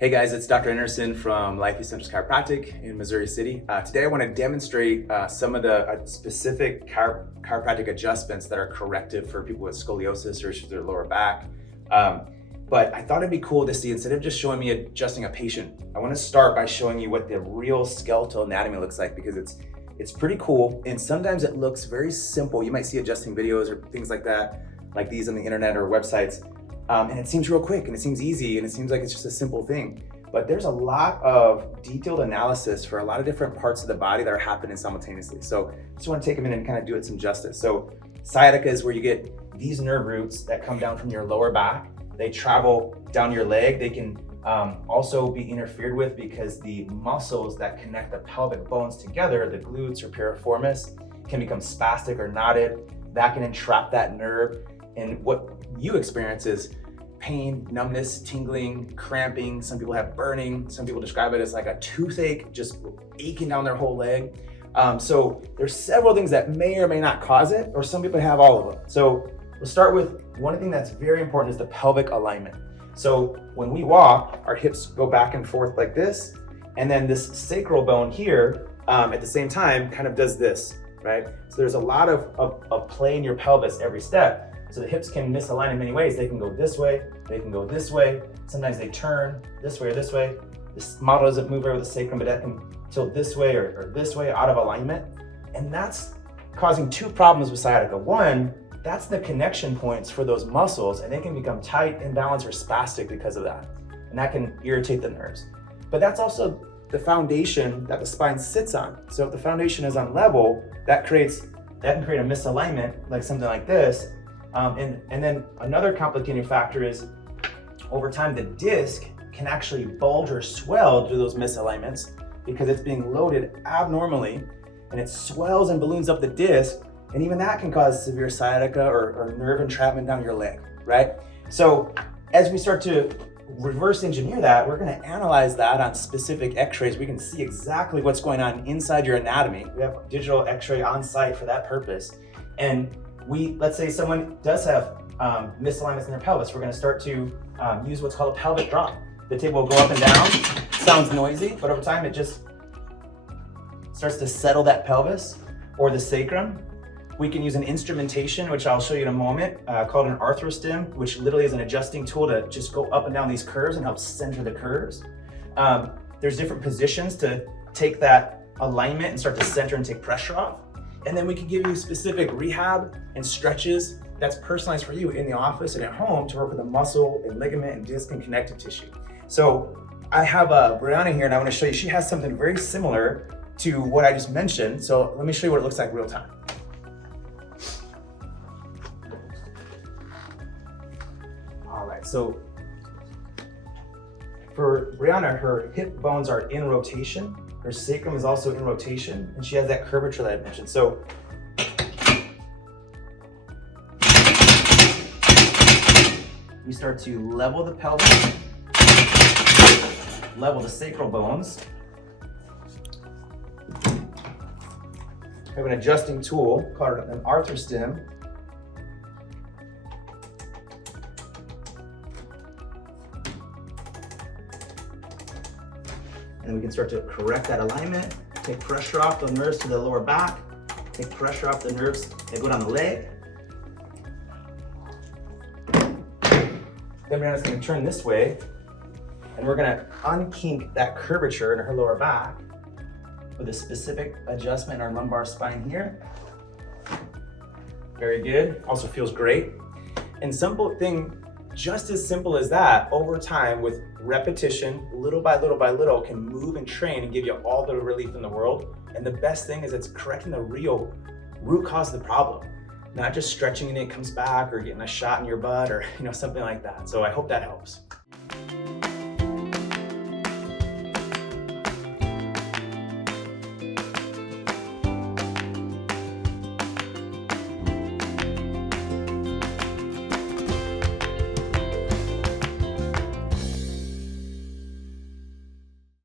Hey guys, it's Dr. Anderson from 𝐻𝐸-𝒐𝒏'𝒕 Chiropractic in Missouri City. Today I want to demonstrate some of the specific chiropractic adjustments that are corrective for people with scoliosis or issues with their lower back. But I thought it'd be cool to see, instead of just showing me adjusting a patient, I want to start by showing you what the real skeletal anatomy looks like, because it's pretty cool, and sometimes it looks very simple. You might see adjusting videos or things like that, like these on the internet or websites. And it seems real quick and it seems easy and it seems like it's just a simple thing. But there's a lot of detailed analysis for a lot of different parts of the body that are happening simultaneously. So I just want to take a minute and kind of do it some justice. So sciatica is where you get these nerve roots that come down from your lower back. They travel down your leg. They can also be interfered with because the muscles that connect the pelvic bones together, the glutes or piriformis, can become spastic or knotted. That can entrap that nerve. And what you experience is pain, numbness, tingling, cramping. Some people have burning. Some people describe it as like a toothache, just aching down their whole leg. So there's several things that may or may not cause it, or some people have all of them. So we'll start with one thing that's very important is the pelvic alignment. So when we walk, our hips go back and forth like this, and then this sacral bone here at the same time kind of does this, right? So there's a lot of play in your pelvis every step. So the hips can misalign in many ways. They can go this way, they can go this way. Sometimes they turn this way or this way. This model doesn't move over the sacrum, but that can tilt this way or this way out of alignment. And that's causing two problems with sciatica. One, that's the connection points for those muscles, and they can become tight, imbalanced, or spastic because of that. And that can irritate the nerves. But that's also the foundation that the spine sits on. So if the foundation is unlevel, that can create a misalignment, like something like this. And then another complicating factor is, over time, the disc can actually bulge or swell due to those misalignments because it's being loaded abnormally, and it swells and balloons up the disc, and even that can cause severe sciatica or nerve entrapment down your leg, right? So as we start to reverse engineer that, we're going to analyze that on specific x-rays. We can see exactly what's going on inside your anatomy. We have digital x-ray on site for that purpose. And let's say someone does have misalignments in their pelvis. We're going to start to use what's called a pelvic drop. The table will go up and down. Sounds noisy, but over time it just starts to settle that pelvis or the sacrum. We can use an instrumentation, which I'll show you in a moment, called an arthrostim, which literally is an adjusting tool to just go up and down these curves and help center the curves. There's different positions to take that alignment and start to center and take pressure off. And then we can give you specific rehab and stretches that's personalized for you in the office and at home to work with the muscle and ligament and disc and connective tissue. So I have Brianna here, and I want to show you, she has something very similar to what I just mentioned. So let me show you what it looks like real time. All right, so for Brianna, her hip bones are in rotation. Her sacrum is also in rotation, and she has that curvature that I mentioned. So we start to level the pelvis, level the sacral bones. We have an adjusting tool called an arthrostim. And we can start to correct that alignment, take pressure off the nerves to the lower back, take pressure off the nerves that go down the leg. Then Brianna's going to turn this way, and we're going to unkink that curvature in her lower back with a specific adjustment in our lumbar spine here. Very good. Also feels great. And simple thing, just as simple as that, over time with repetition, little by little, can move and train and give you all the relief in the world. And the best thing is it's correcting the real root cause of the problem, not just stretching and it comes back or getting a shot in your butt or something like that. So I hope that helps.